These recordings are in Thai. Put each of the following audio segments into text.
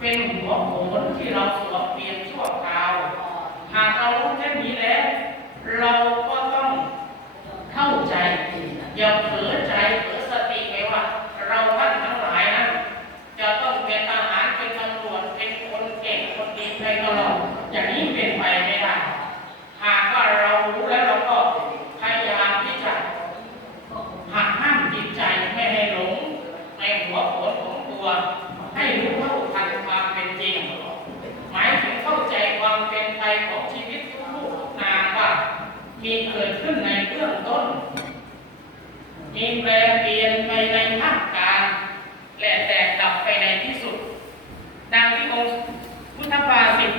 เป็นหัวโขนที่เราสวมเปลี่ยนชั่วคราวหากเรารู้แค่นี้แล้ว เราก็ต้องเข้าใจอย่าเผลอใจเผลอสติไปว่า เราท่านทั้งหลายนั้นจะต้องเป็นทหารเป็นตำรวจเป็นคนเก่งคนดีไปตลอดอย่างนี้เป็นไปไม่ได้ หากว่าเรารู้แล้วเราก็พยายามที่จะหักห้ามจิตใจไม่ให้หลงในหัวโขนของตัว ให้รู้เท่าทันความเป็นจริง หมายถึงเข้าใจความเป็นไปของชีวิตทุกลูกทุกนามว่า มีเกิดขึ้นในเบื้องต้น มีแปลเปลี่ยนไปในท่ามกลางและแตกดับไปในที่สุด ดังที่องค์พุทธภาษิต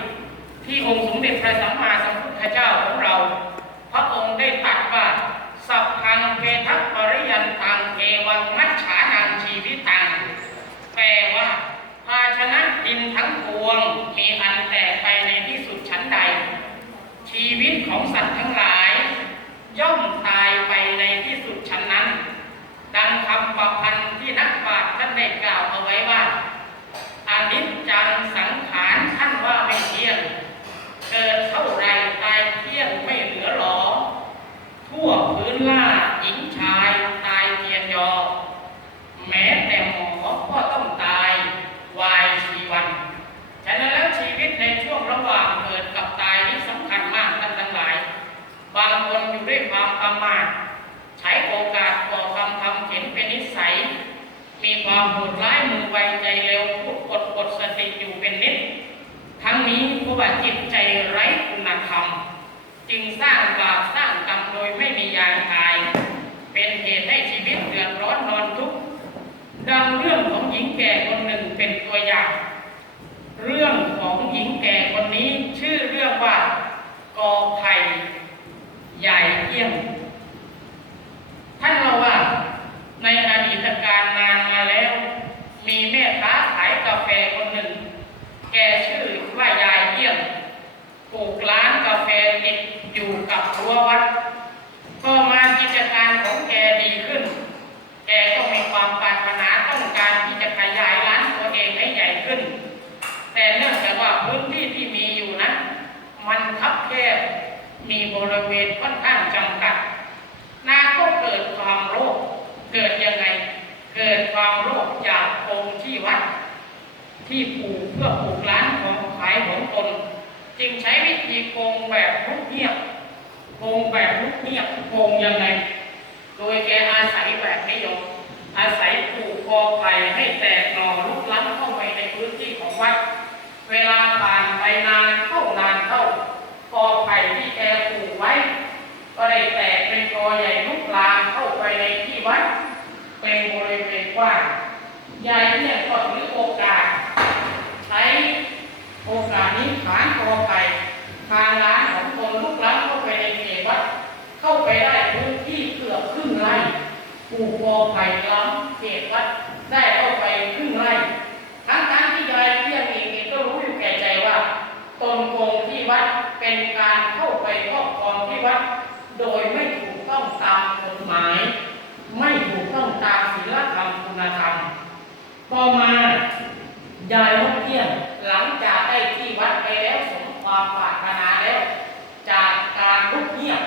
ที่องค์สมเด็จพระสัมมาสัมพุทธเจ้าของเรา พระองค์ได้ตรัสว่า สัพพังเพทัปริยันตังเอวังมัจฉานังชีวิตัง แปลว่า ภาชนะดินทั้งปวงมีอันแตกไปในที่สุดชั้นใด ชีวิตของสัตว์ทั้งหลาย ย่อมตายไปใน ดังคำประพันธ์ที่นักปราชญ์ท่านได้กล่าวเอาไว้ว่าอานิจจังสังขารท่านว่าไม่เที่ยง เกิดเท่าไรตายเที่ยงไม่เหลือหรอ ทั่วพื้นล่าหญิงชายตายเทียนยอ แม้แต่หมอก็ต้องตายวายชีวัน ฉะนั้นแล้วชีวิตในช่วงระหว่างเกิดกับตายนี่สำคัญมากท่านทั้งหลาย บางคนอยู่ด้วยความประมาทใช้โอกาสก่อกรรมทำเห็นเป็นนิสัย มีความโหดร้ายมือไวใจเร็วพูดกดกดสติอยู่เป็นนิด ทั้งนี้เพราะว่าจิตใจไร้คุณธรรม จึงสร้างบาปสร้างกรรมโดยไม่มียางอาย เป็นเหตุให้ชีวิตเดือดร้อนนอนทุกข์ดังเรื่องของหญิง แก่คนหนึ่งเป็นตัวอย่าง เรื่องของหญิงแก่คนนี้ชื่อเรื่องว่ากอไผ่ใหญ่เยี่ยมท่านเราว่าในอดีตการนานมาแล้ว มีแม่ค้าขายกาแฟคนหนึ่ง แกชื่อว่ายายเยี่ยมปลูกร้านกาแฟติดอยู่กับรั้ววัดก็มากิจการของแกดีขึ้น แกก็มีความปรารถนาต้องการที่จะขยายร้านตัวเองให้ใหญ่ขึ้น แต่เนื่องจากว่าพื้นที่ที่มีอยู่นั้นมันคับแคบมีบริเวณค่อนข้างจำกัดนาก็เกิดความโลภเกิดยังไง เกิดความโลภอยากโกงที่วัด ที่ปลูกเพื่อปลูกร้านของขายของตน จึงใช้วิธีโกงแบบลุกเงียบโกงแบบลุกเงียบโกงยังไง โดยแกอาศัยแบบนิยมอาศัยปลูกกอไผ่ให้แตกหน่อลุกล้ำเข้าไปในพื้นที่ของวัด เวลาผ่านไปนานเข้านานเข้ากอไผ่ที่แกปลูกไว้ ก็ได้แตกเป็นกอใหญ่ลุกลามเข้าไปในที่วัด เป็นบริเวณกว้างยายเนี่ยก็ถือโอกาสใช้โอกาสนี้ขานกอไผ่ทางร้านของตนลุกล้ำเข้าไปในเขตวัด เข้าไปได้พื้นที่เกือบครึ่งไร่ปลูกกอไผ่ล้ำเขตวัดได้เข้าไปครึ่งไร่ ทั้งทั้งๆที่ยายเที่ยงเองก็รู้อยู่แก่ใจว่า ตนโกงที่วัดเป็นการเข้าไปครอบครองที่วัด โดยไม่ถูกต้องตามกฎหมาย ไม่ถูกต้องตามศีลธรรมคุณธรรม ต่อมา ยายนกเที่ยงหลังจากได้ที่วัดไปแล้วสมความปรารถนาแล้ว จากการลุกเงียบ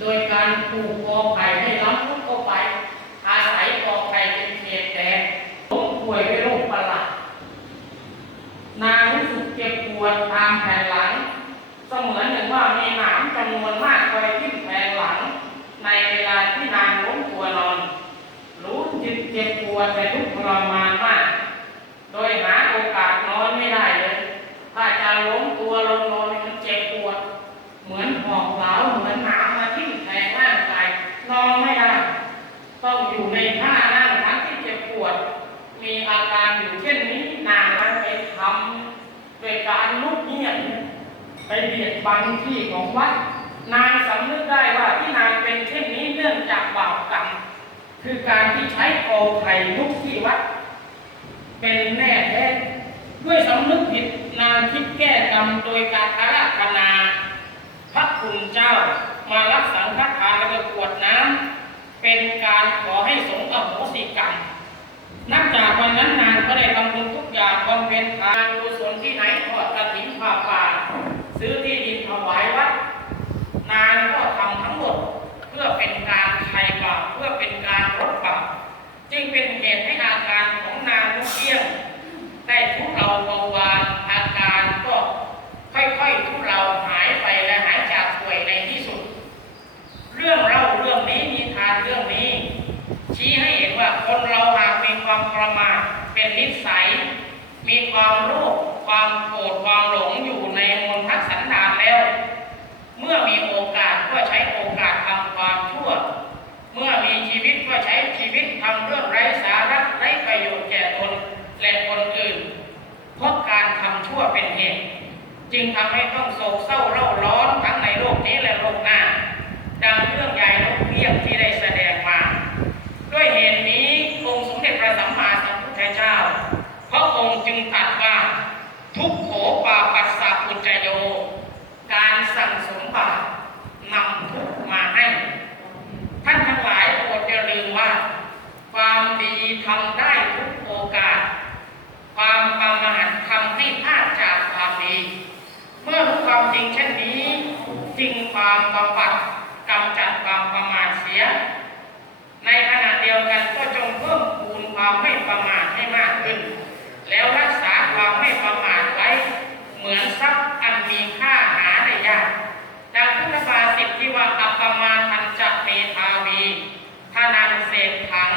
โดยการปลูกกอไผ่ให้ล้ำลุกเข้าไป อาศัยกอไผ่เป็นเขตแดนล้มป่วยด้วยโรคประหลาดนางรู้สึกเจ็บปวดตามแผ่นหลัง เสมือนหนึ่งว่ามีหนามจำนวนมากคอยทิ่มแทงหลัง ในเวลาที่นางล้มตัวนอน รู้จิตเจ็บปวดแต่ทุกข์ทรมานมาก โดยหาโอกาสนอนไม่ได้เลย ถ้าจะล้มตัวลงนอนมันเจ็บปวด เหมือนหอกเหลาเหมือนหนามมาทิ่มแทงร่างกายนอนไม่ได้ ต้องอยู่ในท่านั่งทั้งที่เจ็บปวด มีอาการอยู่เช่นนี้นางนั้นไปทำโดยการลุกเงียบ ไปเบียดบังที่ของวัด นางสำนึกได้ว่าที่นางเป็นเช่นนี้เนื่องจากบาปกรรมคือการที่ใช้กอไผ่ลุกที่วัด เป็นแน่แท้ด้วยสำนึกผิดนางคิดแก้กรรมโดยการอาราธนา พระคุณเจ้ามารับสังฆทานแล้วก็กวดน้ำเป็นการขอให้สงฆ์อโหสิกรรมนับจากวันนั้นนางก็ได้ทำบุญทุกอย่างบำเพ็ญพ็ญทานกุศลที่ไหนทอดกระถิ่นผ้าป่า ซื้อที่ดินถวายวัดนานก็ทำทั้งหมด เพื่อเป็นการไถ่บาปเพื่อเป็นการลดบาปจึงเป็นเหตุให้อาการของนางลูกเอี้ยงได้ทุเราเบาการก็ค่อยๆทุเราหายไปและหายจากป่วยในที่สุด เรื่องเล่าเรื่องนี้มีทานเรื่องนี้ ชี้ให้เห็นว่าคนเราหากมีความประมาทเป็นนิสัย มีความโลภความโกรธความหลงอยู่ในมนทักสันดานแล้ว เมื่อมีโอกาสก็ใช้โอกาสทำความชั่ว เมื่อมีชีวิตก็ใช้ชีวิตทำเรื่องไร้สาระไร้ประโยชน์แก่ตนและคนอื่น เพราะการทำชั่วเป็นเหตุ จึงทำให้ต้องโศกเศร้าเร่าร้อนทั้งในโลกนี้และโลกหน้า ดังเรื่องใหญ่นกเพียงที่ได้แสดงมา ด้วยเหตุนี้องค์สมเด็จพระสัมมาสัม พุทธเจ้า พระองค์จึงตรัสว่าทุกโขปาปัสสะปุจโย การสั่งสมบาปนำทุกมาให้ ท่านทั้งหลายโปรดอย่าลืมว่า ความดีทำได้ทุกโอกาส ความประมาททำให้พลาดจากความดี เมื่อรู้ความจริงเช่นนี้จึงความบำบัดกำจัดความประมาทเสีย ในขณะเดียวกันก็จงเพิ่มพูนความไม่ประมาท แล้วรักษาความไม่ประมาทไว้ เหมือนทรัพย์อันมีค่าหาได้ยากดังพุทธบาลตที่ว่าอัปปมาทันจะเมทาวีทานันเศษถัง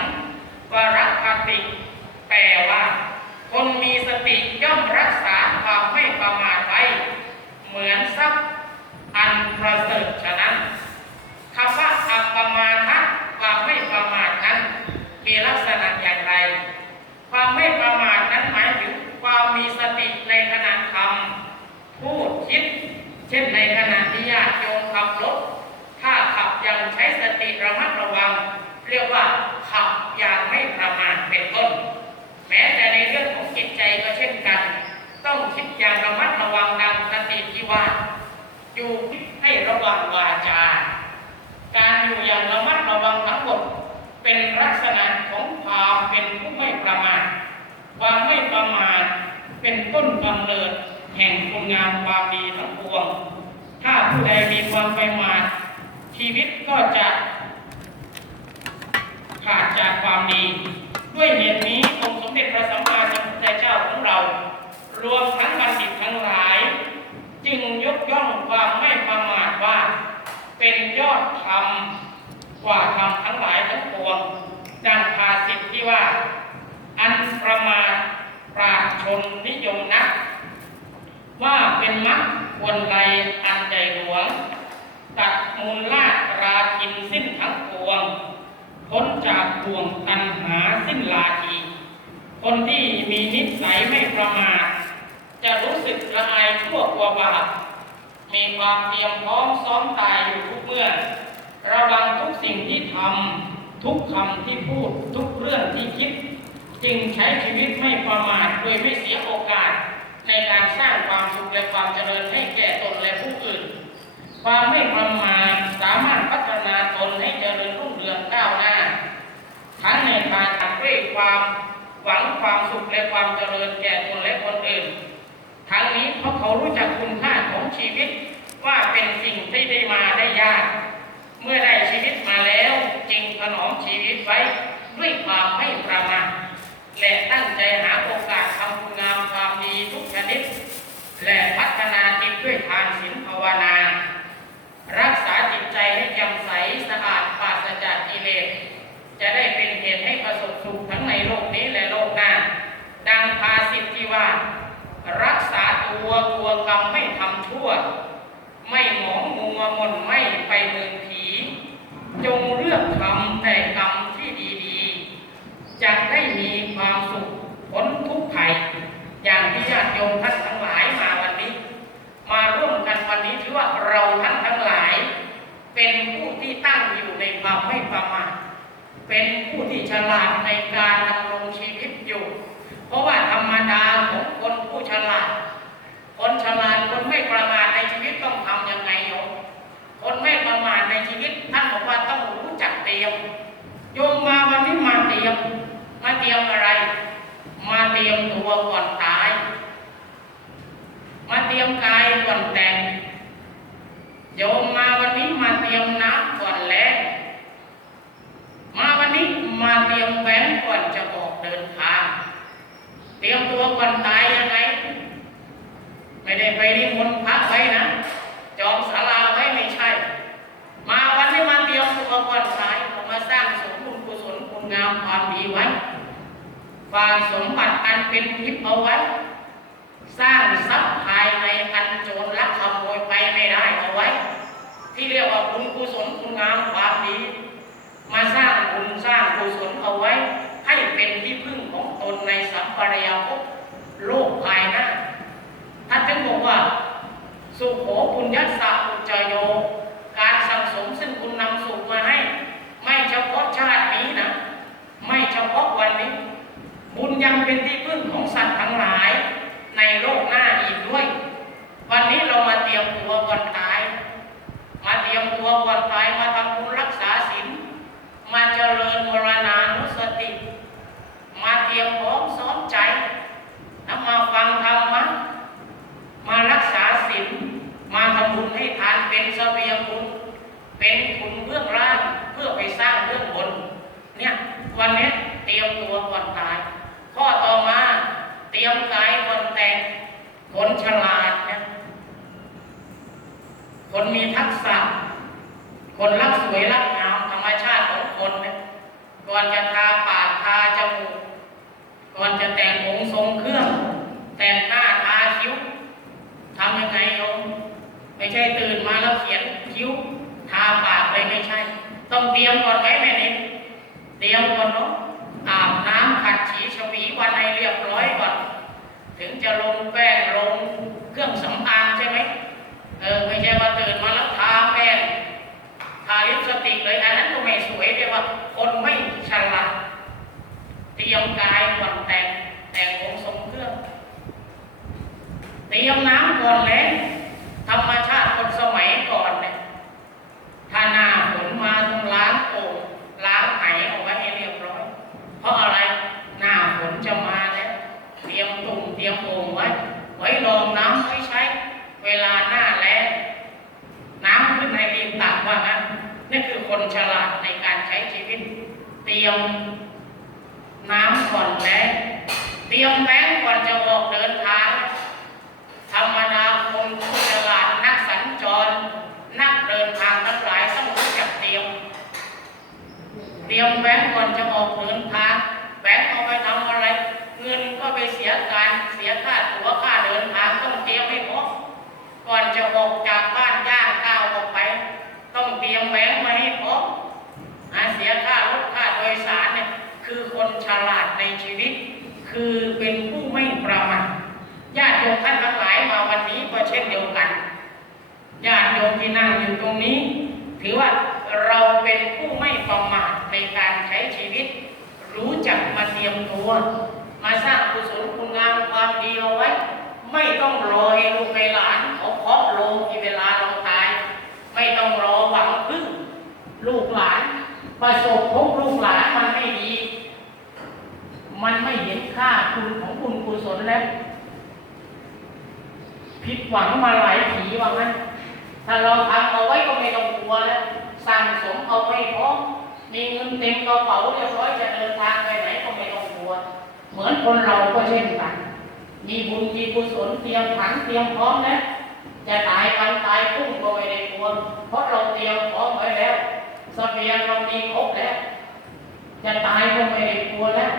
วรักคติ แปลว่า คนมีสติย่อมรักษาความไม่ประมาทไว้ เหมือนทรัพย์อันประเสริฐฉะนั้นคำว่าอัปปมาทะความไม่ประมาทนั้น มีลักษณะอย่างไร ความไม่ประมาทนั้นหมายถึงความมีสติในขณะทำพูดคิด เช่นในขณะที่ญาติโยมขับรถ ถ้าขับยังใช้สติระมัดระวัง เรียกว่าขับอย่างไม่ประมาทเป็นต้น แม้แต่ในเรื่องของจิตใจก็เช่นกัน ต้องคิดอย่างระมัดระวังดังสติที่ ว่า อยู่ให้ระวังวาจา การอยู่อย่างระมัดระวังทั้งหมดเป็นลักษณะของความเป็นผู้ไม่ประมาทความไม่ประมาทเป็นต้นกำเนิดแห่งคุณงามความดีทั้งปวง ถ้าผู้ใดมีความประมาทชีวิตก็จะขาดจากความดี ด้วยเหตุนี้องค์สมเด็จพระสัมมาสัมพุทธเจ้าของเรา รวมทั้งบัณฑิตทั้งหลาย จึงยกย่องความไม่ประมาทว่า เป็นยอดธรรมกว่าธรรมทั้งหลายทั้งปวงดังภาษิตที่ว่า อันประมาทปราชนนิยมนัก ว่าเป็นมรรคควรไรอันใหญ่หลวง ตัดมูลลาดรากินสิ้นทั้งปวง พ้นจากบ่วงตันหาสิ้นลาทีคนที่มีนิสัยไม่ประมาท จะรู้สึกละอายชั่วกลัวบาปมีความเตรียมพร้อมซ้อมตายอยู่ทุกเมื่อ ระวังทุกสิ่งที่ทำทุกคำที่พูดทุกเรื่องที่คิด จึงใช้ชีวิตไม่ประมาทโดยไม่เสียโอกาส ในการสร้างความสุขและความเจริญให้แก่ตนและผู้อื่น ความไม่ประมาทสามารถพัฒนาตนให้เจริญรุ่งเรืองก้าวหน้า ทั้งในทางด้วยความหวังความสุขและความเจริญแก่ตนและคนอื่น ทั้งนี้เพราะเขารู้จักคุณค่าของชีวิตว่าเป็นสิ่งที่ได้มาได้ยาก เมื่อได้ชีวิตมาแล้วจึงถนอมชีวิตไว้ด้วยความไม่ประมาทและตั้งใจหาโอกาสทำคุณงามความดีทุกชนิด และพัฒนาจิตด้วยทานศีลภาวนา รักษาจิตใจให้แจ่มใสสะอาดปราศจากกิเลสจะได้เป็นเหตุให้ประสบสุขทั้งในโลกนี้และโลกหน้า ดังภาษิตที่ว่า รักษาตัวกลัวกรรมไม่ทำชั่ว ไม่หมองมัวมนไม่ไปเมืองผี จงเลือกทำแต่กรรมที่ดีๆ จะได้มีความสุขพ้นทุกข์ภัย อย่างที่ญาติโยมท่านทั้งหลายมาวันนี้ มาร่วมกันวันนี้ถือว่าเราท่านทั้งหลาย เป็นผู้ที่ตั้งอยู่ในความไม่ประมาทเป็นผู้ที่ฉลาดในการดำรงชีวิตอยู่ เพราะว่าธรรมดาของคนผู้ฉลาด คนฉลาดคนไม่ประมาทในชีวิตต้องทำยังไงโยมคนไม่ประมาทในชีวิตท่านบอกว่าต้องรู้จักเตรียมโยมมาวันนี้มาเตรียม มาเตรียมอะไร มาเตรียมตัวก่อนตาย ยมกายก่อนแต่งโยมมาวันนี้มาเตรียมน้ำก่อนแลงมาวันนี้มาเตรียมแบงก์ก่อนจะออกเดินทาง เตรียมตัวก่อนตายยังไง ไม่ได้ไปนิมนต์พระไว้นะ จองศาลาไว้ไม่ใช่ มาวันนี้มาเตรียมตัวก่อนตายเอามาสร้างสมบุญกุศลคุณงามความดีไว้ฝากสมบัติอันเป็นทิพย์เอาไว้ สร้างทรัพย์ภายในอันโจรลักขโมยไปไม่ได้เอาไว้ ที่เรียกว่าบุญกุศลคุณงามความดี มาสร้างบุญสร้างกุศลเอาไว้ ให้เป็นที่พึ่งของตนในสัมปรายภพโลกภายหน้าท่านจึงบอกว่า สุขโขปุญญสาอุจจโย การสั่งสมซึ่งคุณนำสุขมาให้ ไม่เฉพาะชาตินี้นะ ไม่เฉพาะวันนี้ บุญยังเป็นที่พึ่งของสัตว์ทั้งหลาย ในโลกหน้าอีกด้วย วันนี้เรามาเตรียมตัวก่อนตาย รียมตัวก่อนตายมาทำบุญรักษาศีลมาเจริญมรณานุสติ มาเตรียมพร้อมซ้อมใจแล้วมาฟังธรรมะมารักษาศีลมาทำบุญให้ทานเป็นเสบียงบุญเป็นทุนเบื้องล่างเพื่อไปสร้างเบื้องบน เนี่ยวันนี้เตรียมตัวก่อนตาย ข้อต่อมาเตรียมกายก่อนแต่งคนฉลาดเนี่ยคนมีทักษะ คนรักสวยรักงามธรรมชาติของคนเนี่ยก่อนจะทาปากทาจมูกก่อนจะแต่งองค์ทรงเครื่อง แต่งหน้าทาคิ้วทำยังไงโยมไม่ใช่ตื่นมาแล้วเขียนคิ้ว ทาปากเลยไม่ใช่ ต้องเตรียมก่อนไหมแม่นิด เตรียมก่อนเนาะอาบน้ำขัดฉีชวีวันให้เรียบร้อยก่อน ถึงจะลงแป้งลงเครื่องสำอางใช่ไหมเออไม่ใช่ว่าตื่นมาแล้วทาแป้งทาลิปสติกเลยอันนั้นก็ไม่สวยเรียกว่า คนไม่ฉลาดเตรียมกายก่อนแต่งแต่งองค์ทรงเครื่องเตรียมน้ำก่อนแล้วธรรมชาติคนสมัยก่อนเนี่ยถ้าหน้าฝนมาต้องล้างโอ่งล้างไหเอาไว้ให้เรียบร้อย เพราะอะไรหน้าฝนจะมาแล้ว เตรียมตุ่มเตรียมโอ่งไว้ ไว้รองน้ำไว้ใช้ เว ลาหน้าแล้งน้ำขึ้นให้รีบตักว่างั้นนี่คือคนฉลาดในการใช้ชีวิต เตรียมน้ำก่อนแล้งเตรียมแบงก่อนจะออกเดินทางธรรมดาคนผู้ฉลาดนักสัญจร นักเดินทางทั้งหลายต้องรู้จักเตรียม เตรียมแบงก่อนจะออกเดินทางแบงเอาไปทำอะไร เงินก็ไปเสียการเสียค่าตั๋วค่าเดินทางต้องเตรียมให้พ ก่อนจะออกจากบ้านย่างก้าวออกไป ต้องเตรียมแบงก์มาให้พร้อมหาเสียค่ารถค่าโดยสารเนี่ยคือคนฉลาดในชีวิต คือเป็นผู้ไม่ประมาทญาติโยมท่านทั้งหลายมาวันนี้ก็เช่นเดียวกันญาติโยมที่นั่งอยู่ตรงนี้ ถือว่าเราเป็นผู้ไม่ประมาทในการใช้ชีวิต รู้จักมาเตรียมตัว มาสร้างกุศลคุณงามความดีเอาไว้ ไม่ต้องรอให้ลูกให้หลานเขาเคาะโลงที่เวลาเราตาย ไม่ต้องรอหวังพึ่งลูกหลานประสบพบลูกหลานมันไม่ดี มันไม่เห็นค่าคุณของคุณกุศลแล้วผิดหวังมาหลายผีว่างั้น ถ้าเราทำเอาไว้ก็ไม่ต้องกลัวแล้วสั่งสมเอาไว้พร้อมมีเงินเต็มกระเป๋าเรียบร้อยจะเดินทางไปไหนก็ไม่ต้องกลัว เหมือนคนเราก็เช่นกัน มีบุญมีกุศลเตรียมถังเตรียมพร้อมแล้วจะตายวันตายพรุ่งก็ไม่ได้กลัวเพราะเราเตรียมพร้อมไว้แล้วสเสบียงเรามีครบแล้ว จะตายก็ไม่ได้กลัวแล้ว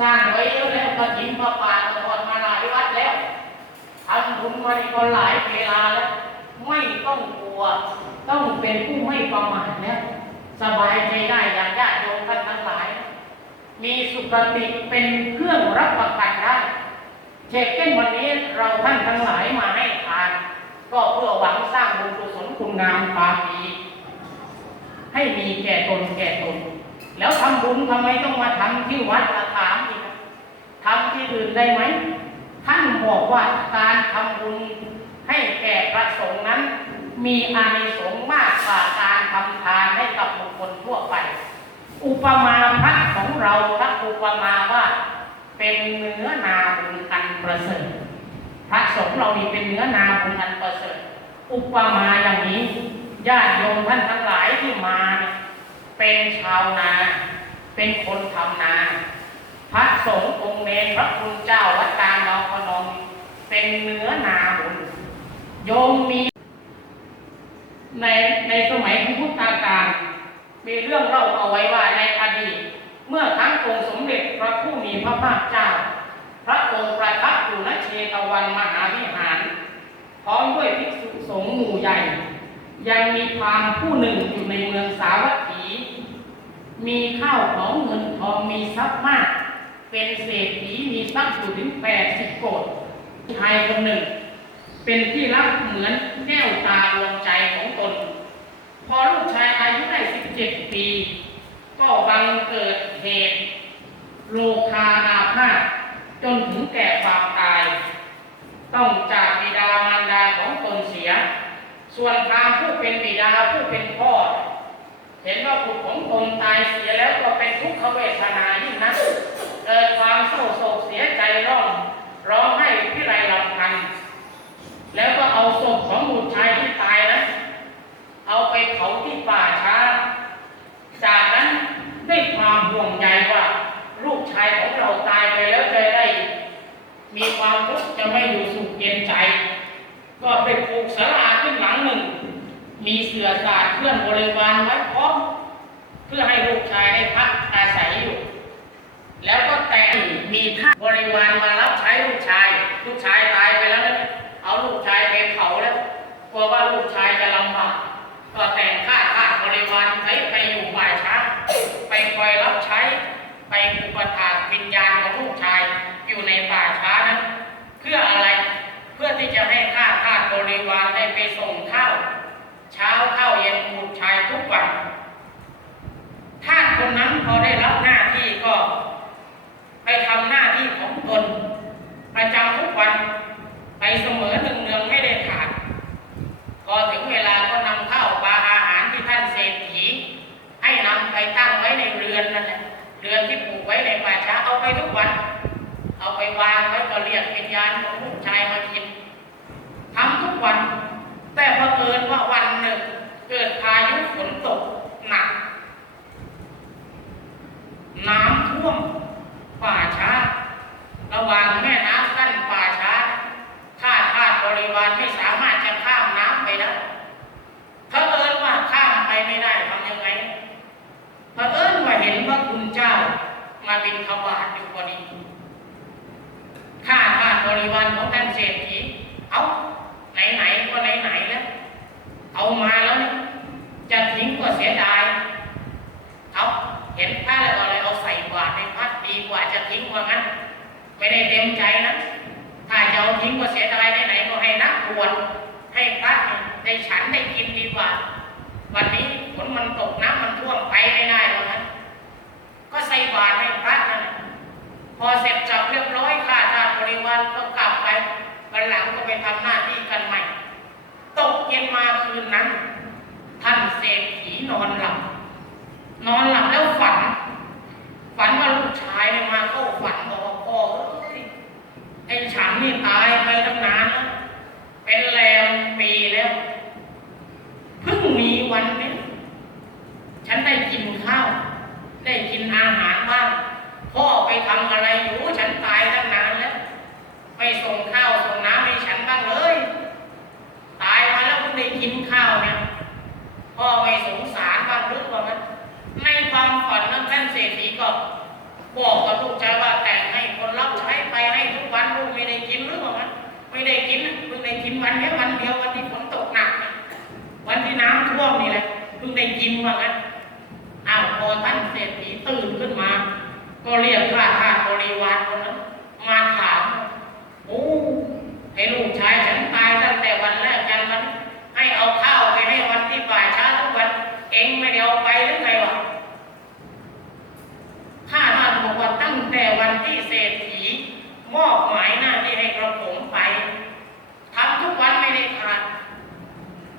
สร้างไว้เยอะแล้วกระถิ่นพระป่าตลอดมาหลายวัดแล้วทำบุญมาในคนหลายเวลาแล้ว ไม่ต้องกลัว ต้องเป็นผู้ไม่ประมาทแล้วสบายใจได้อย่างญาติโยมท่านทั้งหลาย มีสุขติเป็นเครื่องรับประกันได้ เช่นเช่นวันนี้เราท่านทั้งหลายมาให้ทาน ก็เพื่อหวังสร้างบุญกุศลคุณงามความดีให้มีแก่ตนแก่ตน แล้วทำบุญทำไมต้องมาทำที่วัดอาถามอีกทำที่อื่นได้ไหม ท่านบอกว่าการทำบุญให้แก่พระสงฆ์นั้น มีอานิสงส์มากกว่าการทำทานให้กับบุคคลทั่วไป อุปมาพระของเราพระอุปมาว่า เป็นเนื้อนาบุญอันประเสริฐพระสงฆ์เรานี่เป็นเนื้อนาบุญอันประเสริฐอุปมาอย่างนี้ญาติโยมท่านทั้งหลายที่มา เป็นชาวนา เป็นคนทำนา พระสงฆ์องค์เนรพระคุณเจ้าวัดกลางดาพนองเป็นเนื้อนาบุญโยมมี ในในสมัยพุทธกาลมีเรื่องเล่าเอาไว้ว่าในอดีต เมื่อครั้งองค์สมเด็จพระผู้มีพระภาคเจ้า พระองค์ประทับอยู่ณเชตวันมหาวิหาร พร้อมด้วยภิกษุสงฆ์หมู่ใหญ่ ยังมีพราหมณ์ผู้หนึ่งอยู่ในเมืองสาวัตถี มีข้าวของเงินทองมีทรัพย์มาก เป็นเศรษฐีมีทรัพย์อยู่ถึงแปดสิบโกดชายคนหนึ่ง เป็นที่รักเหมือนแก้วตาดวงใจของตน พอลูกชายอายุได้สิบเจ็ดปี ก็ บังเกิดเหตุโลคาอาพาธจนถึงแก่ความตาย ต้องจากบิดามารดาของตนเสีย ส่วนพรามผู้เป็นบิดาผู้เป็นพ่อ เห็นว่าบุตรของตนตายเสียแล้วก็เป็นทุกขเวทนายิ่งนักเกิดความเศร้าโศกเสียใจร้องร้องให้พิไรลำพันแล้วก็เอาศพของบุตรชายที่ตายนะเอาไปเผาที่ป่าช้า จากนั้น ด้วยความห่วงใยว่า ลูกชายของเราตายไปแล้วจะได้ มีความทุกข์จะไม่อยู่สุขเย็นใจ ก็ไปปลูกศาลาขึ้นหลังหนึ่ง มีเสื่อสาดเคลื่อนบริวารไว้พร้อมเพื่อให้ลูกชายได้พักอาศัยอยู่ แล้วก็แต่งมีท่าบริวารมารับใช้ลูกชาย ลูกชายตายไปแล้วเอาลูกชายไปเผาแล้วกลัวว่าลูกชายจะลำบากก็แต่งข้าทาสบริวารใช้ไปอยู่ป่าช้า ไปคอยรับใช้ ไปอุปถากวิญญาณของลูกชายอยู่ในป่าช้านั้น เพื่ออะไร เพื่อที่จะให้ข้าทาสบริวารได้ไป ส่งข้าวเช้าเข้าเย็นบุตรชายทุกวันท่านคนนั้นพอได้รับหน้าที่ก็ ไปทำหน้าที่ของตน ประจำทุกวัน ไปเสมอหนึ่งเนืองไม่ได้ขาด พอถึงเวลาก็นำข้าวปลาอาหารที่ท่านเศรษฐี ให้นำไปตั้งไว้ในเรือนนั่นแหละเรือนที่ปลูกไว้ในป่าช้าเอาไปทุกวัน เอาไปวางไว้ก็เรียกวิญญาณของลูกชายมากินทำทุกวัน แต่พอเอิญว่าวันหนึ่ง เกิดพายุฝนตกหนัก น้ำท่วมป่าช้า ระหว่างแม่น้ำกั้นป่าช้าข้าทาสบริวารไม่สามารถจะข้ามน้ำไปได้เผอิญว่าข้ามไปไม่ได้ทำยังไงเผอิญว่าเห็นว่าคุณเจ้ามา บินขบาตอยู่พอดีข้าทาสบริวารของท่านเศรษฐีเอาไหนๆก็ไหนๆแล้ว เอามาแล้วนี่จะทิ้งก็เสียดายเอาเห็นพระแล้วก็เลยเอาใส่บาตรในพัดดีกว่าจะทิ้งว่างั้น ไม่ได้เต็มใจนะถ้าจะเอาทิ้งก็เสียดายไหนๆก็ให้นักบวชให้พระได้ฉันได้กินดีกว่า วันนี้ฝนมันตกน้ำมันท่วมไปไม่ได้แล้ว ก็ใส่บาตรให้พระนั่นพอเสร็จจับเรียบร้อยข้าทาสบริวารก็กลับไปวันหลังก็ไปทำหน้าที่กันใหม่ ตกเย็นมาคืนนั้น ท่านเศรษฐีนอนหลับ นอนหลับแล้วฝัน ฝันว่าลูกชายมาเข้าฝันบอกพ่อเอ้ยไอ้ฉันนี่ตายไปตั้งนานแล้วเป็นแรมปีแล้ว เพิ่งมีวันนี้ฉันได้กินข้าว ได้กินอาหารบ้างพ่อไปทำอะไรอยู่ฉันตายตั้งนานแล้วไม่ส่งข้าวส่งน้ำให้ฉันบ้างเลย ตายมาแล้วเพิ่งได้กินข้าวเนี่ยพ่อไม่สงสารบ้างหรือเปล่านั้นในความฝันนั้นท่านเศรษฐีก็บอกกับลูกชายว่าแต่งให้คนรับใช้ไปให้ทุกวันลูกไม่ได้กินหรือเปล่านั้นไม่ได้กินเพิ่งได้กินวันแค่วันเดียววันที่ฝนตกหนักวันที่น้ำท่วมนี่แหละเพิ่งได้กินว่างั้นอ้าวพอท่านเศรษฐีตื่น ขึ้นมา ก็เรียกข้าทาสบริวารคนนั้นมาถามโอ้ให้ลูกชายฉันตายตั้งแต่วันแรกยันวันให้เอาข้าวไปให้วันที่ป่าช้าทุกวัน เองไม่ได้เอาไปหรือไงวะข้าท่านบอกว่าตั้งแต่วันที่เศรษฐีมอบหมายหน้าที่ให้กระผมไปทำทุกวันไม่ได้ขาด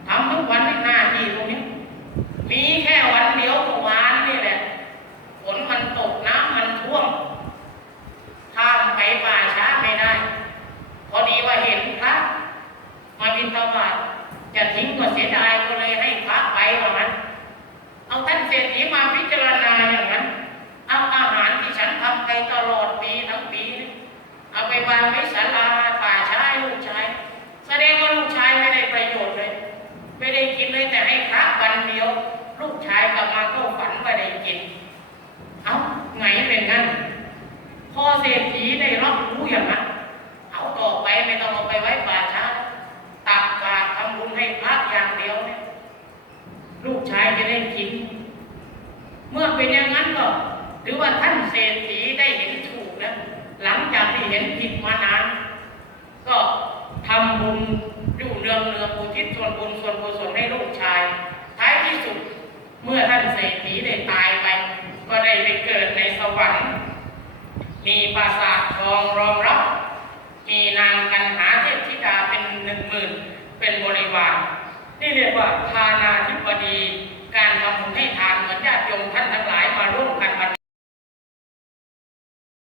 ทำทุกวันในหน้าที่ตรงนี้ มีแค่วันเดียวเมื่อวานนี่แหละฝนมันตกน้ำมันท่วม ข้ามไปป่าช้าไม่ได้ พอดีว่าเห็น ลอดปีทั้งปีนี่เอาไปวางไว้ศาลาป่าช้าให้ลูกชาย แสดงว่าลูกชายไม่ได้ประโยชน์เลย ไม่ได้กินเลยแต่ให้พระวันเดียว ลูกชายกลับมาก็ฝันว่าได้กิน เอ้าไงเป็นงั้น พอเศรษฐีได้รับรู้อย่างนั้น เอาต่อไปไม่ต้องเอาไปไว้ป่าช้า ตักบาตรทำบุญให้พระอย่างเดียวเนี่ยลูกชายจะได้กินเมื่อเป็นอย่างนั้นก็ถือว่าท่านเศรษฐีได้เห็นถูกแล้วหลังจากที่เห็นผิดมานาน ก็ทำบุญอยู่เนืองเนืองอุทิศส่วนบุญส่วนกุศลให้ลูกชาย ท้ายที่สุดเมื่อท่านเศรษฐีได้ตายไป ก็ได้ไปเกิดในสวรรค์ มีปราสาททองรองรับ มีนางกันหาเทพธิดาเป็นหนึ่งหมื่นเป็นบริวารนี่เรียกว่าทานาธิบดี การทำบุญให้ทานเหมือนญาติโยมท่านทั้งหลายมาร่ว